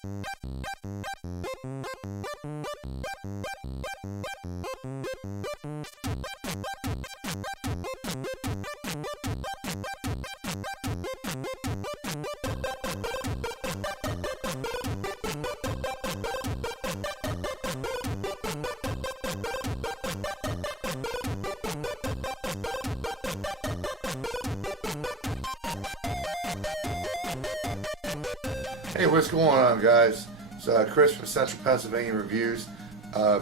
Hey, what's going on, guys? It's Chris from Central Pennsylvania Reviews,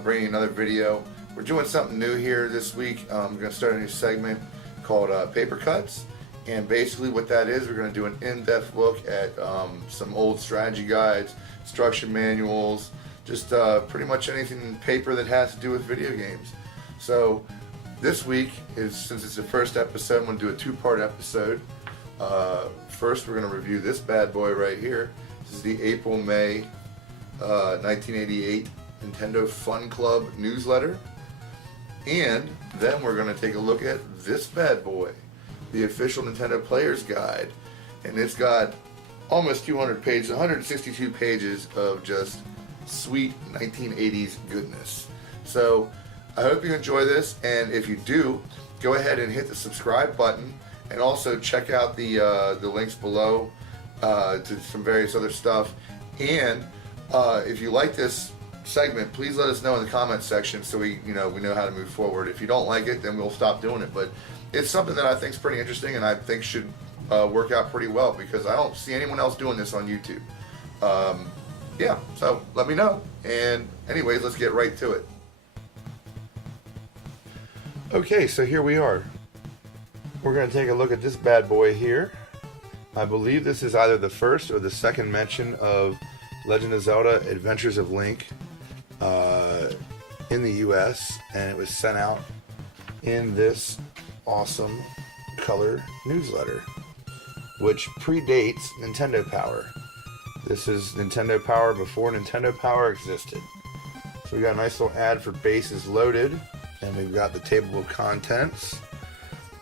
bringing another video. We're doing something new here this week. We're going to start a new segment called Papercuts, and basically what that is, we're going to do an in-depth look at some old strategy guides, instruction manuals, just pretty much anything in paper that has to do with video games. So this week, since it's the first episode, I'm going to do a two-part episode. First, we're going to review this bad boy right here. This is the April-May 1988 Nintendo Fun Club newsletter. And then we're going to take a look at this bad boy, the official Nintendo Player's Guide. And it's got almost 200 pages, 162 pages of just sweet 1980s goodness. So I hope you enjoy this, and if you do, go ahead and hit the subscribe button, and also check out the links below to some various other stuff. And if you like this segment, please let us know in the comments section so we know how to move forward. If you don't like it, then we'll stop doing it. But it's something that I think is pretty interesting, and I think should work out pretty well, because I don't see anyone else doing this on YouTube. Yeah, so let me know. And anyways, let's get right to it. Okay, so here we are. We're going to take a look at this bad boy here. I believe this is either the first or the second mention of Legend of Zelda Adventures of Link in the US, and it was sent out in this awesome color newsletter, which predates Nintendo Power. This is Nintendo Power before Nintendo Power existed. So we got a nice little ad for Bases Loaded, and we've got the table of contents.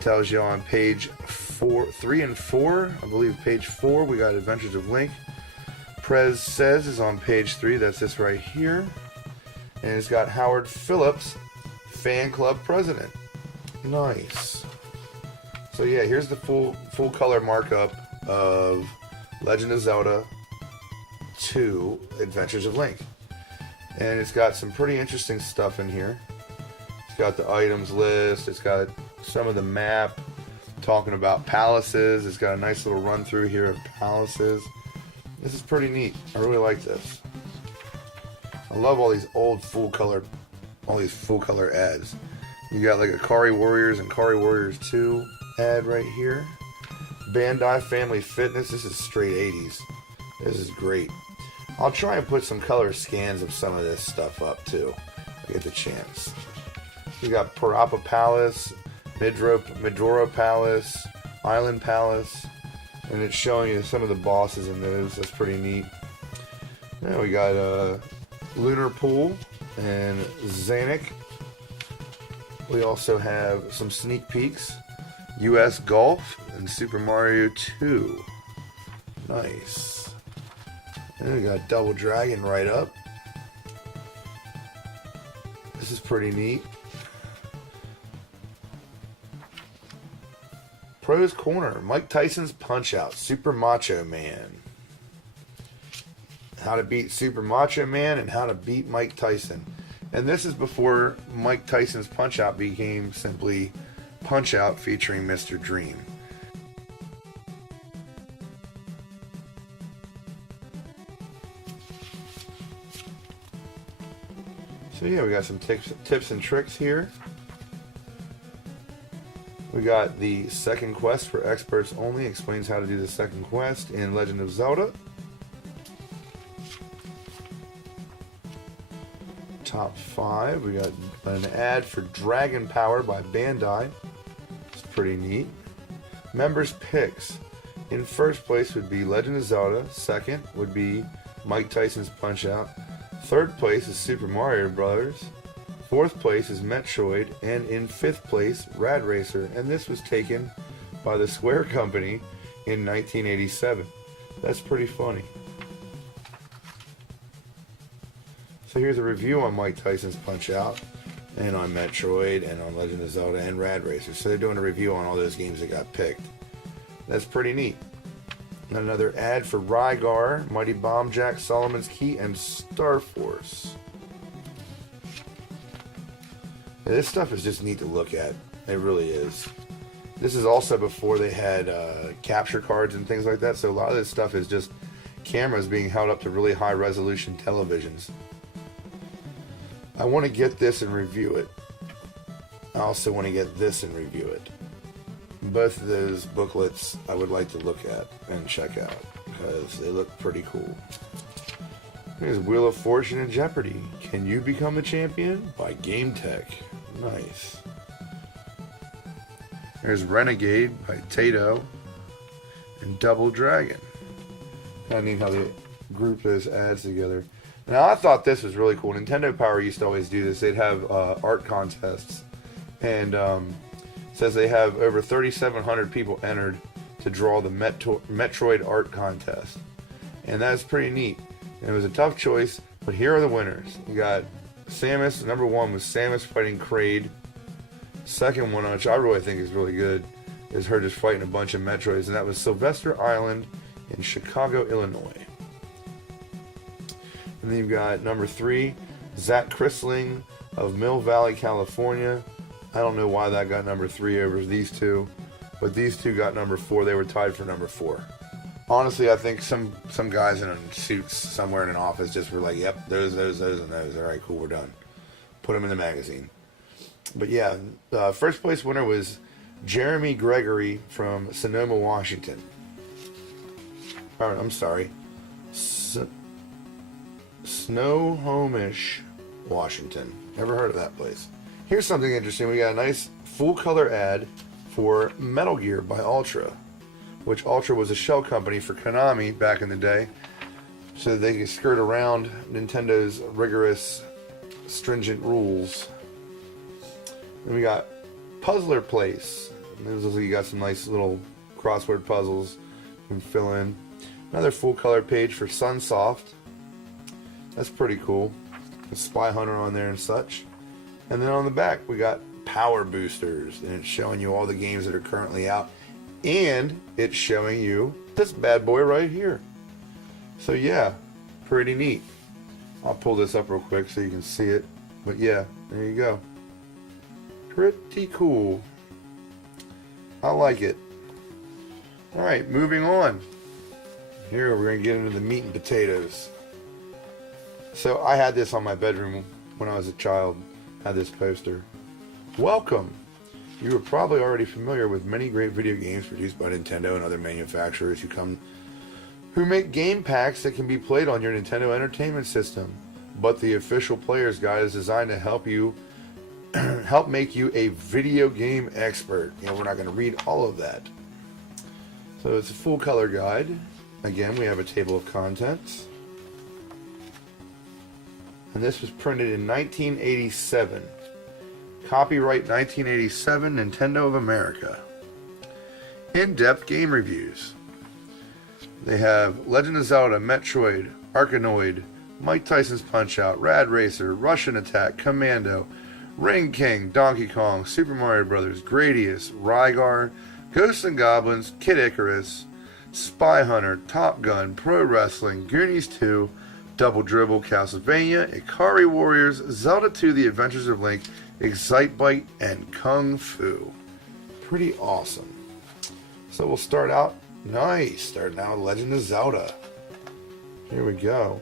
Tells you on page 3 and 4, I believe page 4, we got Adventures of Link. Prez Says is on page 3, that's this right here. And it's got Howard Phillips, fan club president. Nice. So yeah, here's the full color markup of Legend of Zelda 2 Adventures of Link. And it's got some pretty interesting stuff in here. It's got the items list, it's got some of the map talking about palaces. It's got a nice little run through here of palaces. This is pretty neat. I really like this. I love all these old full color ads. You got like Akari Warriors and Akari Warriors 2 ad right here. Bandai Family Fitness. This is straight 80s. This is great. I'll try and put some color scans of some of this stuff up too. I get the chance. You got Parappa Palace, Midora Palace, Island Palace, and it's showing you some of the bosses in those. That's pretty neat. Now we got Lunar Pool and Zanuck. We also have some sneak peeks. US Golf and Super Mario 2. Nice. And we got Double Dragon right up. This is pretty neat. Pros Corner, Mike Tyson's Punch-Out, Super Macho Man. How to beat Super Macho Man and how to beat Mike Tyson. And this is before Mike Tyson's Punch-Out became simply Punch-Out featuring Mr. Dream. So yeah, we got some tips and tricks here. We got the second quest for experts only, explains how to do the second quest in Legend of Zelda. Top 5, we got an ad for Dragon Power by Bandai. It's pretty neat. Members picks. In first place would be Legend of Zelda. Second would be Mike Tyson's Punch-Out. Third place is Super Mario Brothers. Fourth place is Metroid, and in fifth place, Rad Racer, and this was taken by the Square Company in 1987. That's pretty funny. So here's a review on Mike Tyson's Punch-Out, and on Metroid, and on Legend of Zelda, and Rad Racer. So they're doing a review on all those games that got picked. That's pretty neat. Another ad for Rygar, Mighty Bomb Jack, Solomon's Key, and Star Force. Yeah, this stuff is just neat to look at. It really is. This is also before they had capture cards and things like that, so a lot of this stuff is just cameras being held up to really high resolution televisions. I want to get this and review it. I also want to get this and review it. Both of those booklets I would like to look at and check out because they look pretty cool. Here's Wheel of Fortune and Jeopardy. Can you become a champion? By Game Tech. Nice. There's Renegade by Tato and Double Dragon. Kind of neat how they group those ads together. Now I thought this was really cool. Nintendo Power used to always do this. They'd have art contests, and says they have over 3,700 people entered to draw the Metroid art contest, and that's pretty neat. And it was a tough choice, but here are the winners. You got Samus. Number one was Samus fighting Kraid. Second one, which I really think is really good, is her just fighting a bunch of Metroids, and that was Sylvester Island in Chicago, Illinois. And then you've got number three, Zach Chrisling of Mill Valley, California. I don't know why that got number three over these two, but these two got number four. They were tied for number four. Honestly, I think some guys in suits somewhere in an office just were like, yep, those, and those. All right, cool, we're done. Put them in the magazine. But yeah, first place winner was Jeremy Gregory from Sonoma, Washington. I'm sorry. Snohomish, Washington. Never heard of that place. Here's something interesting. We got a nice full color ad for Metal Gear by Ultra, which Ultra was a shell company for Konami back in the day, so they could skirt around Nintendo's rigorous, stringent rules. And we got Puzzler Place. And this looks like you got some nice little crossword puzzles you can fill in. Another full color page for Sunsoft. That's pretty cool. The Spy Hunter on there and such. And then on the back we got Power Boosters, and it's showing you all the games that are currently out, and it's showing you this bad boy right here. So yeah, pretty neat. I'll pull this up real quick so you can see it. But yeah, there you go. Pretty cool. I like it. Alright, moving on. Here we're going to get into the meat and potatoes. So I had this on my bedroom when I was a child. Had this poster. Welcome! You are probably already familiar with many great video games produced by Nintendo and other manufacturers who make game packs that can be played on your Nintendo Entertainment System. But the official player's guide is designed to help make you a video game expert. You know, we're not going to read all of that. So it's a full color guide. Again, we have a table of contents. And this was printed in 1987. Copyright 1987, Nintendo of America. In-depth game reviews. They have Legend of Zelda, Metroid, Arkanoid, Mike Tyson's Punch-Out, Rad Racer, Russian Attack, Commando, Ring King, Donkey Kong, Super Mario Bros., Gradius, Rygar, Ghosts and Goblins, Kid Icarus, Spy Hunter, Top Gun, Pro Wrestling, Goonies 2, Double Dribble, Castlevania, Ikari Warriors, Zelda 2, The Adventures of Link, Excitebike, and Kung Fu. Pretty awesome. So we'll start out starting out with Legend of Zelda. Here we go.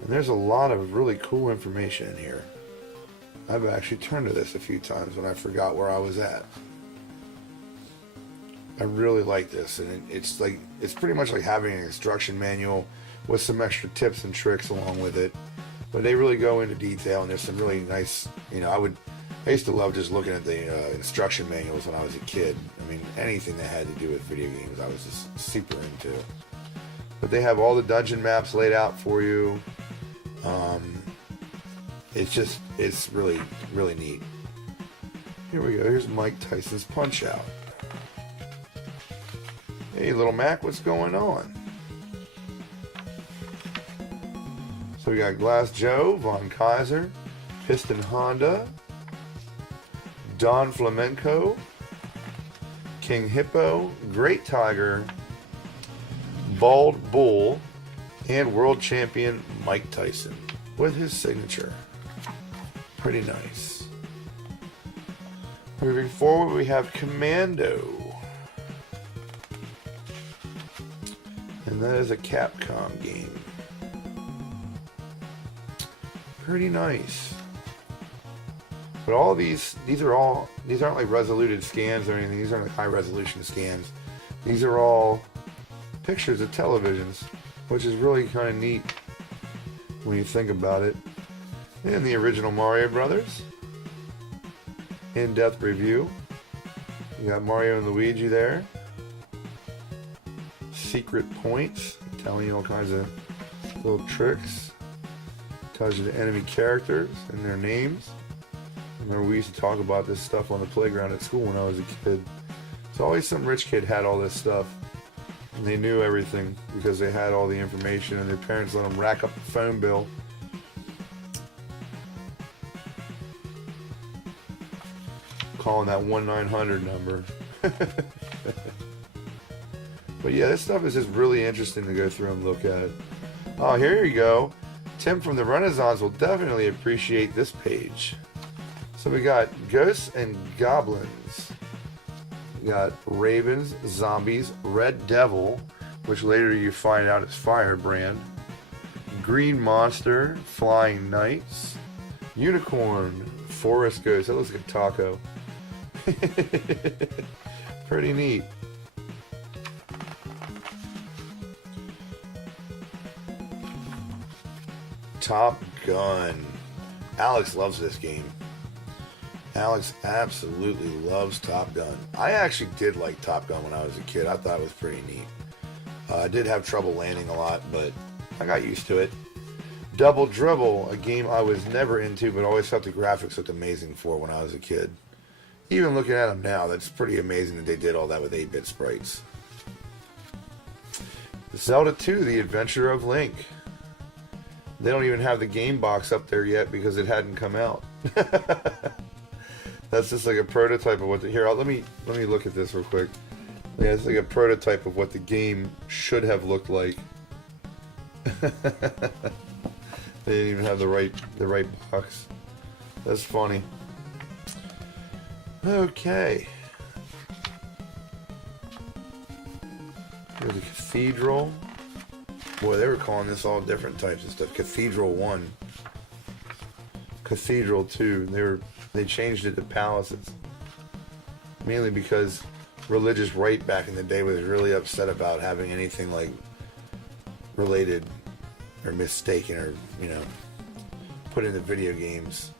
And there's a lot of really cool information in here. I've actually turned to this a few times when I forgot where I was at. I really like this, and it's pretty much like having an instruction manual with some extra tips and tricks along with it. But they really go into detail, and there's some really nice, I used to love just looking at the instruction manuals when I was a kid. I mean, anything that had to do with video games, I was just super into. But they have all the dungeon maps laid out for you. It's really, really neat. Here we go. Here's Mike Tyson's Punch-Out. Hey, little Mac, what's going on? So we got Glass Joe, Von Kaiser, Piston Honda, Don Flamenco, King Hippo, Great Tiger, Bald Bull, and World Champion Mike Tyson with his signature. Pretty nice. Moving forward, we have Commando. And that is a Capcom game. Pretty nice. But all these aren't like resoluted scans or anything. These aren't like high resolution scans. These are all pictures of televisions, which is really kind of neat when you think about it. And the original Mario Brothers. In-depth review. You got Mario and Luigi there. Secret points, telling you all kinds of little tricks. Tells you the enemy characters and their names. I remember we used to talk about this stuff on the playground at school when I was a kid. It's always some rich kid had all this stuff. And they knew everything because they had all the information and their parents let them rack up the phone bill. Calling that 1-900 number. But yeah, this stuff is just really interesting to go through and look at. Oh, here you go. Tim from the Renaissance will definitely appreciate this page. So we got Ghosts and Goblins. We got Ravens, Zombies, Red Devil, which later you find out is Firebrand, Green Monster, Flying Knights, Unicorn, Forest Ghost. That looks like a taco. Pretty neat. Top Gun. Alex loves this game. Alex absolutely loves Top Gun. I actually did like Top Gun when I was a kid. I thought it was pretty neat. I did have trouble landing a lot, but I got used to it. Double Dribble, a game I was never into, but always thought the graphics looked amazing for when I was a kid. Even looking at them now, that's pretty amazing that they did all that with 8-bit sprites. Zelda 2, The Adventure of Link. They don't even have the game box up there yet because it hadn't come out. That's just like a prototype of what the... Here, let me look at this real quick. Yeah, it's like a prototype of what the game should have looked like. They didn't even have the right box. That's funny. Okay. Here's a Cathedral. Boy, they were calling this all different types of stuff. Cathedral 1. Cathedral 2. They changed it to Palaces. Mainly because religious right back in the day was really upset about having anything like related or mistaken or, put into video games.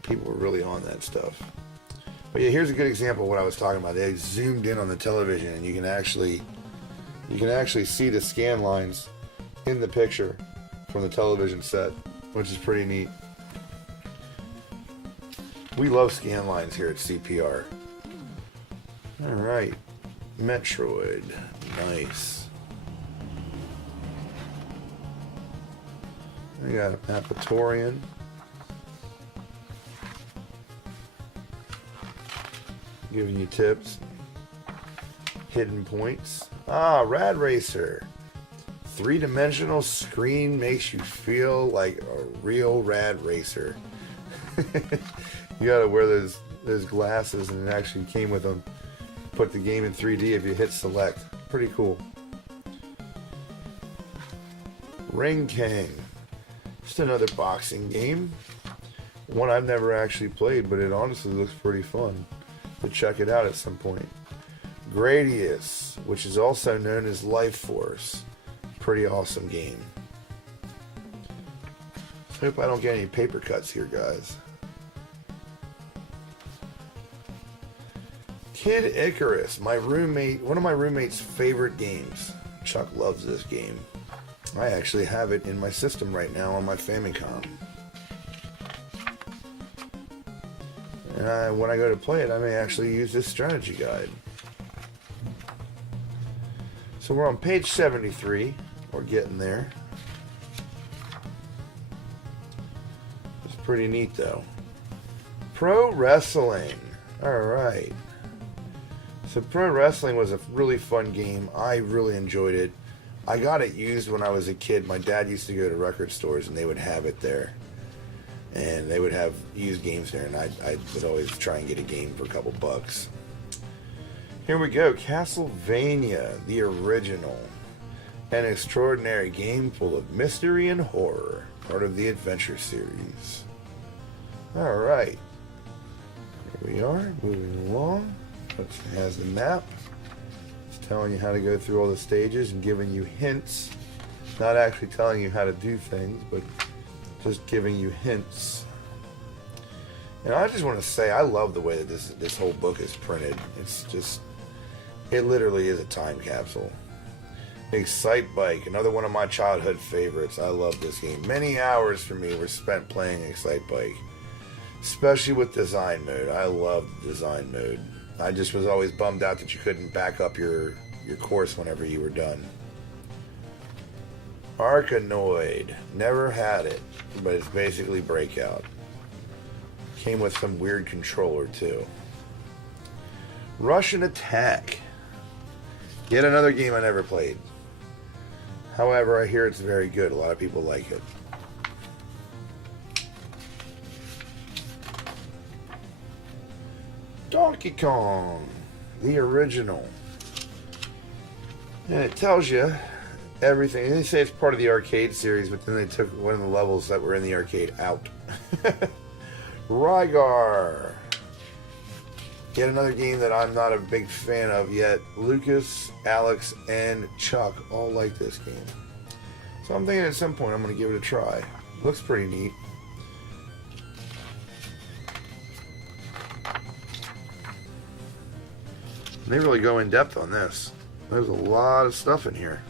People were really on that stuff. But yeah, here's a good example of what I was talking about. They zoomed in on the television and you can actually see the scan lines in the picture from the television set, which is pretty neat. We love scan lines here at CPR. Alright. Metroid. Nice. We got a Papatorian. Giving you tips. Hidden points. Ah, Rad Racer. 3-dimensional screen makes you feel like a real Rad Racer. You gotta wear those glasses, and it actually came with them. Put the game in 3D if you hit select. Pretty cool. Ring King. Just another boxing game. One I've never actually played, but it honestly looks pretty fun. But check it out at some point. Gradius, which is also known as Life Force. Pretty awesome game. Hope I don't get any paper cuts here, guys. Kid Icarus, one of my roommate's favorite games. Chuck loves this game. I actually have it in my system right now on my Famicom. And when I go to play it, I may actually use this strategy guide. So we're on page 73. We're getting there. Pretty neat though. Pro Wrestling. Alright. So Pro Wrestling was a really fun game. I really enjoyed it. I got it used when I was a kid. My dad used to go to record stores and they would have it there. And they would have used games there, and I would always try and get a game for a couple bucks. Here we go. Castlevania, the original. An extraordinary game full of mystery and horror. Part of the Adventure series. Alright. Here we are, moving along. It has the map. It's telling you how to go through all the stages and giving you hints. Not actually telling you how to do things, but just giving you hints. And I just want to say, I love the way that this whole book is printed. It's just, it literally is a time capsule. Excite Bike, another one of my childhood favorites. I love this game. Many hours for me were spent playing Excite Bike, especially with design mode. I love design mode. I just was always bummed out that you couldn't back up your course whenever you were done. Arkanoid. Never had it, but it's basically Breakout. Came with some weird controller too. Russian Attack. Yet another game I never played. However, I hear it's very good. A lot of people like it. Donkey Kong, the original. And it tells you everything. They say it's part of the arcade series, but then they took one of the levels that were in the arcade out. Rygar. Yet another game that I'm not a big fan of yet. Lucas, Alex, and Chuck all like this game. So I'm thinking at some point I'm going to give it a try. Looks pretty neat. They really go in depth on this. There's a lot of stuff in here.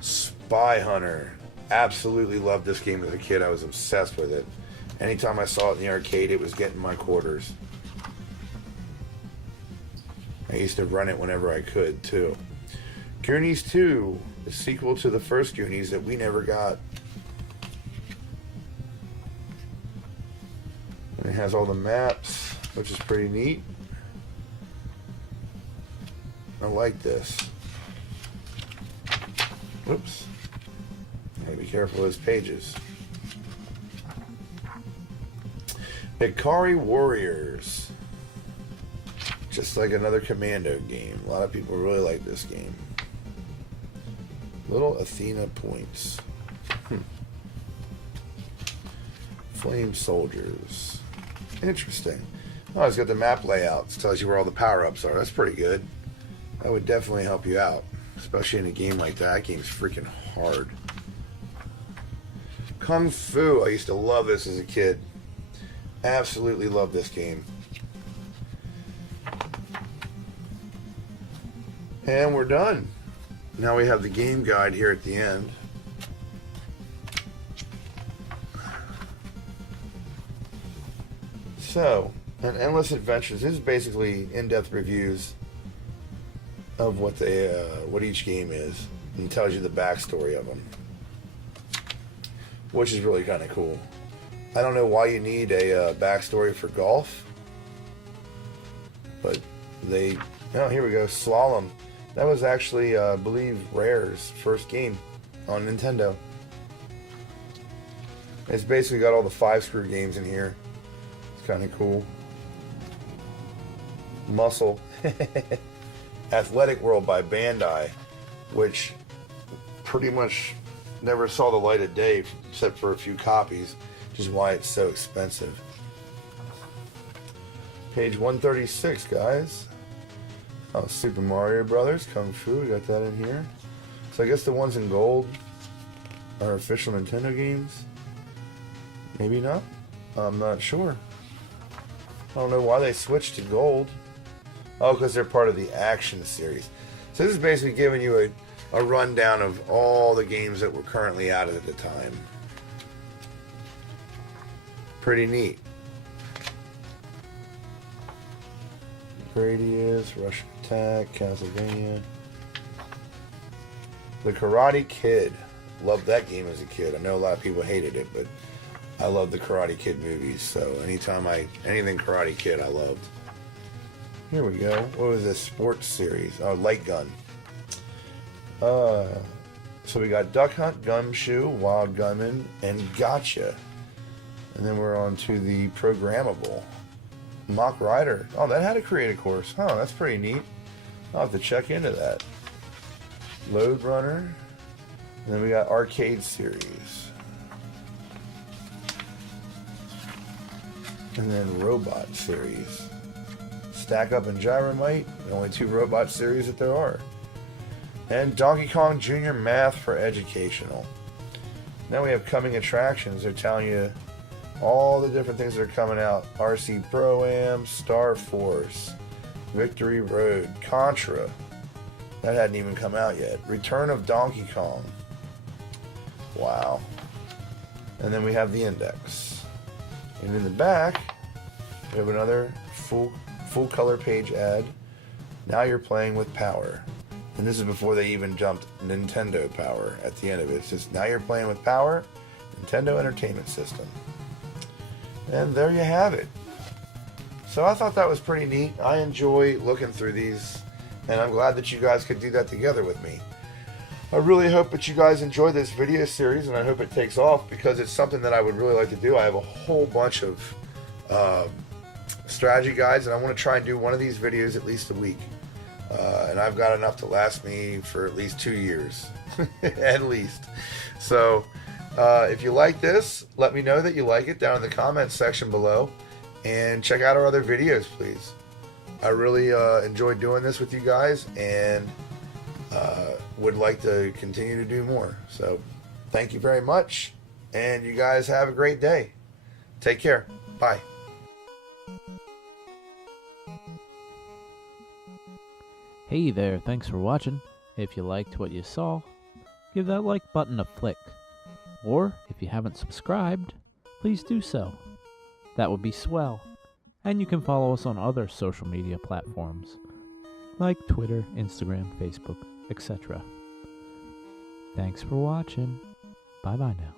Spy Hunter. Absolutely loved this game as a kid. I was obsessed with it. Anytime I saw it in the arcade, it was getting my quarters. I used to run it whenever I could, too. Goonies 2, the sequel to the first Goonies that we never got. And it has all the maps, which is pretty neat. I like this. Oops. Gotta be careful of those pages. Hikari Warriors. Just like another Commando game. A lot of people really like this game. Little Athena Points. Flame Soldiers. Interesting. Oh, it's got the map layouts. Tells you where all the power-ups are. That's pretty good. That would definitely help you out. Especially in a game like that. That game's freaking hard. Kung Fu. I used to love this as a kid. Absolutely love this game. And we're done. Now we have the game guide here at the end. So, an Endless Adventures. This is basically in-depth reviews of what each game is, and tells you the backstory of them, which is really kind of cool. I don't know why you need a backstory for golf, but they... Oh, here we go. Slalom. That was actually, I believe, Rare's first game on Nintendo. It's basically got all the 5-screw games in here. It's kind of cool. Muscle. Athletic World by Bandai, which pretty much never saw the light of day except for a few copies, which is why it's so expensive. Page 136, guys. Oh, Super Mario Brothers, Kung Fu, we got that in here. So I guess the ones in gold are official Nintendo games. Maybe not. I'm not sure. I don't know why they switched to gold. Oh, because they're part of the Action series. So this is basically giving you a rundown of all the games that were currently out at the time. Pretty neat. Gradius, Russian Attack, Castlevania. The Karate Kid. Loved that game as a kid. I know a lot of people hated it, but I loved the Karate Kid movies. So anytime anything Karate Kid, I loved. Here we go. What was this sports series? Oh, Light Gun. So we got Duck Hunt, Gumshoe, Wild Gunman, and Gotcha. And then we're on to the programmable. Mock Rider. Oh, that had a creative course. Huh, that's pretty neat. I'll have to check into that. Load Runner. And then we got Arcade Series. And then Robot Series. Stack Up and Gyromite. The only 2 robot series that there are. And Donkey Kong Jr. Math for Educational. Now we have coming attractions. They're telling you all the different things that are coming out. RC Pro-Am, Star Force, Victory Road, Contra. That hadn't even come out yet. Return of Donkey Kong. Wow. And then we have the index. And in the back, we have another full color page ad. Now you're playing with Power. And this is before they even jumped Nintendo Power at the end of it. It's just, now you're playing with Power, Nintendo Entertainment System. And there you have it. So I thought that was pretty neat. I enjoy looking through these, and I'm glad that you guys could do that together with me. I really hope that you guys enjoy this video series, and I hope it takes off, because it's something that I would really like to do. I have a whole bunch of strategy guides, and I want to try and do one of these videos at least a week. And I've got enough to last me for at least 2 years, at least. So if you like this, let me know that you like it down in the comments section below, and check out our other videos, please. I really enjoyed doing this with you guys, and would like to continue to do more. So thank you very much, and you guys have a great day. Take care. Bye. Hey there, thanks for watching. If you liked what you saw, give that like button a flick. Or, if you haven't subscribed, please do so. That would be swell. And you can follow us on other social media platforms, like Twitter, Instagram, Facebook, etc. Thanks for watching. Bye-bye now.